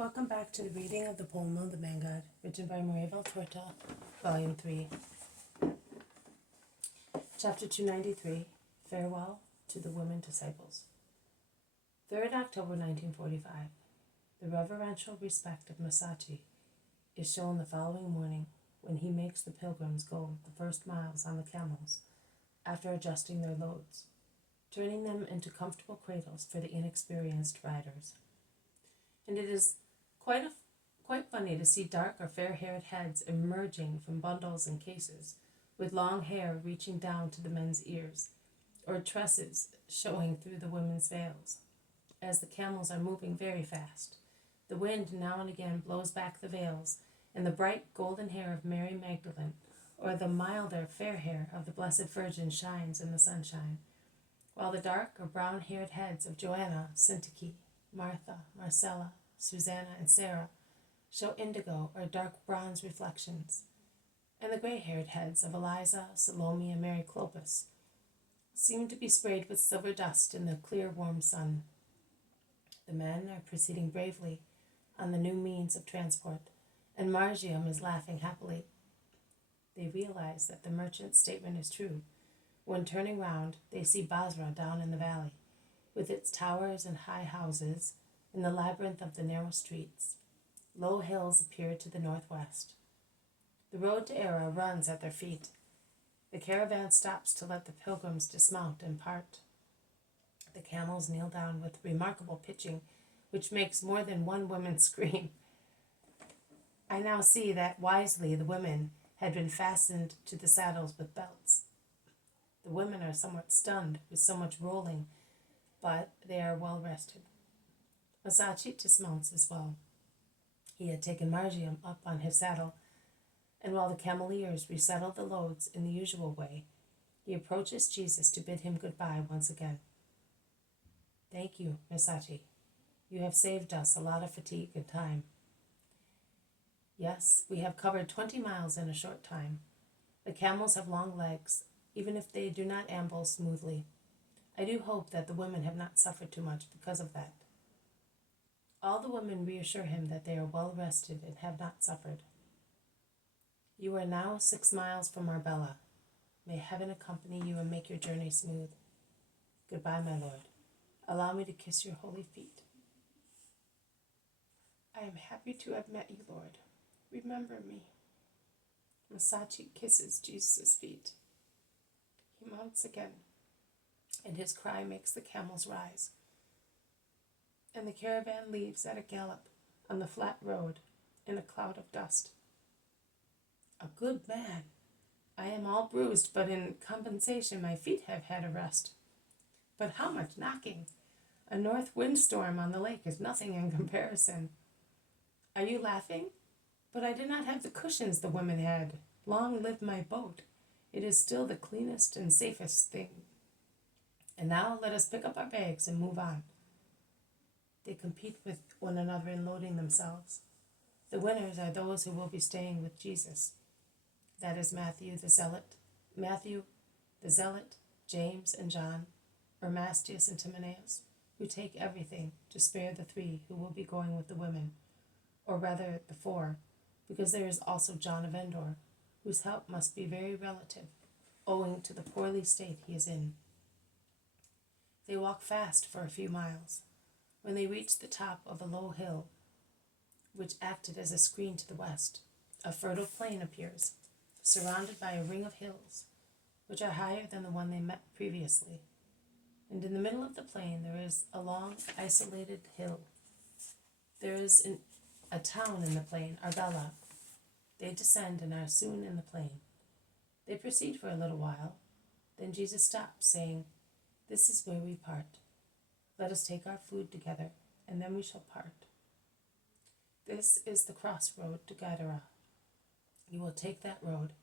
Welcome back to the reading of the poem of the Man God, written by Maria Valtorta, Volume 3, Chapter 293, Farewell to the Women Disciples. 3rd October 1945. The reverential respect of Masachi is shown the following morning when he makes the pilgrims go the first miles on the camels after adjusting their loads, turning them into comfortable cradles for the inexperienced riders. And it is quite funny to see dark or fair-haired heads emerging from bundles and cases, with long hair reaching down to the men's ears, or tresses showing through the women's veils. As the camels are moving very fast, the wind now and again blows back the veils, and the bright golden hair of Mary Magdalene, or the milder fair hair of the Blessed Virgin shines in the sunshine, while the dark or brown-haired heads of Joanna, Syntyche, Martha, Marcella, Susanna, and Sarah show indigo or dark bronze reflections, and the gray-haired heads of Eliza, Salome, and Mary Clopas seem to be sprayed with silver dust in the clear, warm sun. The men are proceeding bravely on the new means of transport, and Margium is laughing happily. They realize that the merchant's statement is true. When turning round, they see Basra down in the valley, with its towers and high houses, in the labyrinth of the narrow streets. Low hills appear to the northwest. The road to Era runs at their feet. The caravan stops to let the pilgrims dismount and part. The camels kneel down with remarkable pitching, which makes more than one woman scream. I now see that wisely the women had been fastened to the saddles with belts. The women are somewhat stunned with so much rolling, but they are well rested. Masachi dismounts as well. He had taken Margium up on his saddle, and while the cameleers resettle the loads in the usual way, he approaches Jesus to bid him goodbye once again. Thank you, Masachi. You have saved us a lot of fatigue and time. Yes, we have covered 20 miles in a short time. The camels have long legs, even if they do not amble smoothly. I do hope that the women have not suffered too much because of that. All the women reassure him that they are well rested and have not suffered. You are now 6 miles from Marbella. May heaven accompany you and make your journey smooth. Goodbye, my lord. Allow me to kiss your holy feet. I am happy to have met you, Lord. Remember me. Masachi kisses Jesus' feet. He mounts again, and his cry makes the camels rise. And the caravan leaves at a gallop on the flat road in a cloud of dust. A good man. I am all bruised, but in compensation my feet have had a rest. But how much knocking! A north windstorm on the lake is nothing in comparison. Are you laughing? But I did not have the cushions the women had. Long live my boat. It is still the cleanest and safest thing. And now let us pick up our bags and move on. They compete with one another in loading themselves. The winners are those who will be staying with Jesus. That is Matthew the Zealot, James and John, Ermastius and Timaeus, who take everything to spare the 3 who will be going with the women, or rather the 4, because there is also John of Endor, whose help must be very relative, owing to the poorly state he is in. They walk fast for a few miles. When they reach the top of a low hill, which acted as a screen to the west, a fertile plain appears, surrounded by a ring of hills, which are higher than the one they met previously. And in the middle of the plain there is a long, isolated hill. There is a town in the plain, Arbela. They descend and are soon in the plain. They proceed for a little while. Then Jesus stops, saying, "This is where we part. Let us take our food together, and then we shall part. This is the crossroad to Gadara. You will take that road.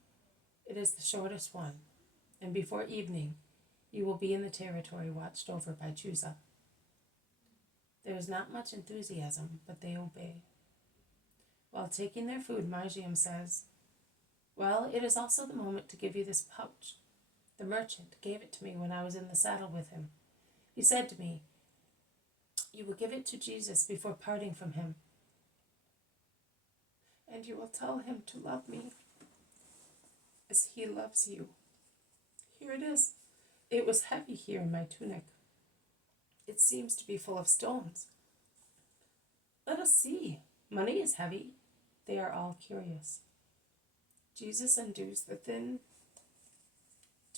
It is the shortest one, and before evening you will be in the territory watched over by Chusa." There is not much enthusiasm, but they obey. While taking their food, Margium says, "Well, it is also the moment to give you this pouch. The merchant gave it to me when I was in the saddle with him. He said to me, 'You will give it to Jesus before parting from him. and you will tell him to love me as he loves you. Here it is. It was heavy here in my tunic. It seems to be full of stones. Let us see. Money is heavy. They are all curious. Jesus undoes the thin,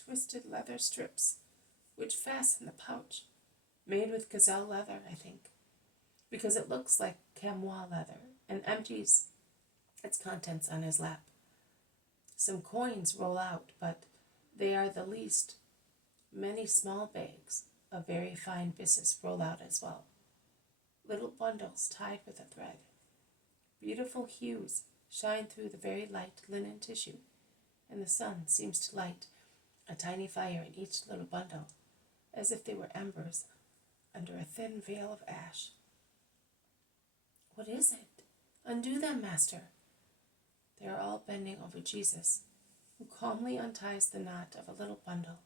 twisted leather strips which fasten the pouch, made with gazelle leather, I think, because it looks like chamois leather, and empties its contents on his lap. Some coins roll out, but they are the least. Many small bags of very fine byssus roll out as well. Little bundles tied with a thread. Beautiful hues shine through the very light linen tissue, and the sun seems to light a tiny fire in each little bundle, as if they were embers under a thin veil of ash. What is it? Undo them, Master. They are all bending over Jesus, who calmly unties the knot of a little bundle,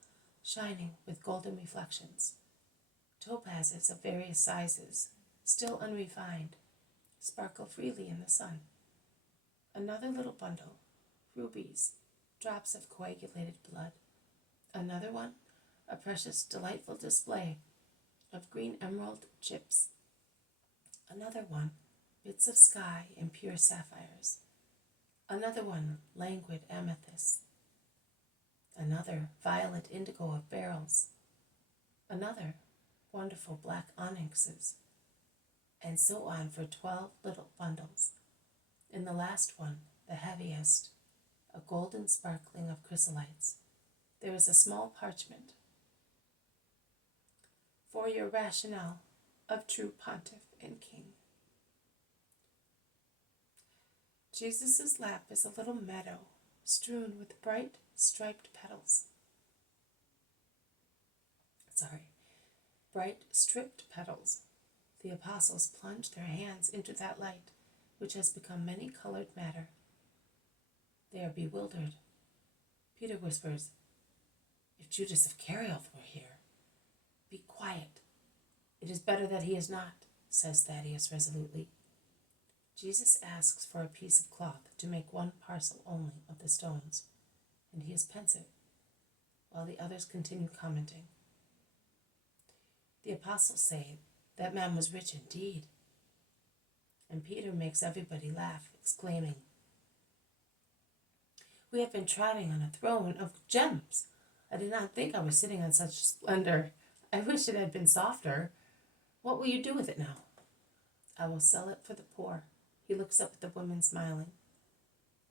shining with golden reflections. Topazes of various sizes, still unrefined, sparkle freely in the sun. Another little bundle, rubies, drops of coagulated blood. Another one, a precious, delightful display of green emerald chips. Another one, bits of sky in pure sapphires. Another one, languid amethyst. Another, violet indigo of beryls. Another, wonderful black onyxes. And so on for 12 little bundles. In the last one, the heaviest, a golden sparkling of chrysolites, there is a small parchment. For your rationale of true pontiff and king. Jesus' lap is a little meadow strewn with bright striped petals. Bright stripped petals. The apostles plunge their hands into that light which has become many-colored matter. They are bewildered. Peter whispers, "If Judas Iscariot were here." "Be quiet. It is better that he is not," says Thaddeus resolutely. Jesus asks for a piece of cloth to make one parcel only of the stones, and he is pensive, while the others continue commenting. The apostles say that man was rich indeed, and Peter makes everybody laugh, exclaiming, "We have been trotting on a throne of gems. I did not think I was sitting on such splendor. I wish it had been softer. What will you do with it now?" "I will sell it for the poor." He looks up at the women, smiling.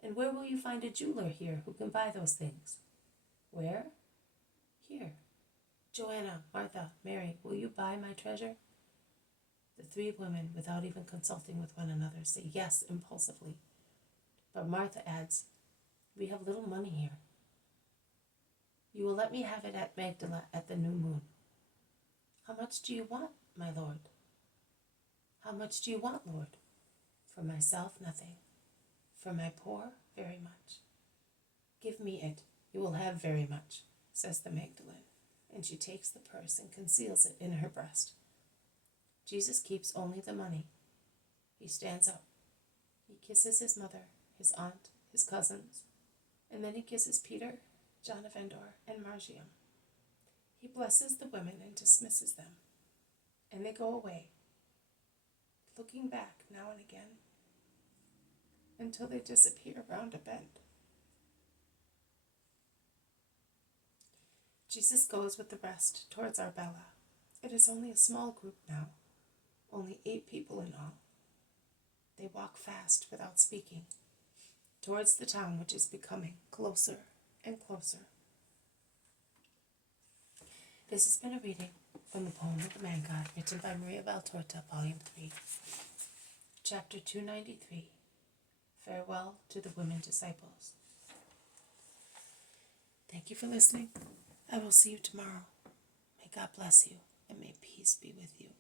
"And where will you find a jeweler here who can buy those things?" "Where?" "Here. Joanna, Martha, Mary, will you buy my treasure?" The three women, without even consulting with one another, say yes impulsively. But Martha adds, "We have little money here." "You will let me have it at Magdala at the new moon." "How much do you want, my lord?" "How much do you want, Lord?" "For myself, nothing. For my poor, very much." "Give me it. You will have very much," says the Magdalene, and she takes the purse and conceals it in her breast. Jesus keeps only the money. He stands up. He kisses his mother, his aunt, his cousins, and then he kisses Peter, John of Endor, and Marcium. He blesses the women and dismisses them, and they go away, looking back now and again, until they disappear round a bend. Jesus goes with the rest towards Arbela. It is only a small group now, only 8 people in all. They walk fast without speaking, towards the town which is becoming closer and closer. This has been a reading from the poem of the Man God, written by Maria Valtorta, Volume 3, Chapter 293, Farewell to the Women Disciples. Thank you for listening. I will see you tomorrow. May God bless you, and may peace be with you.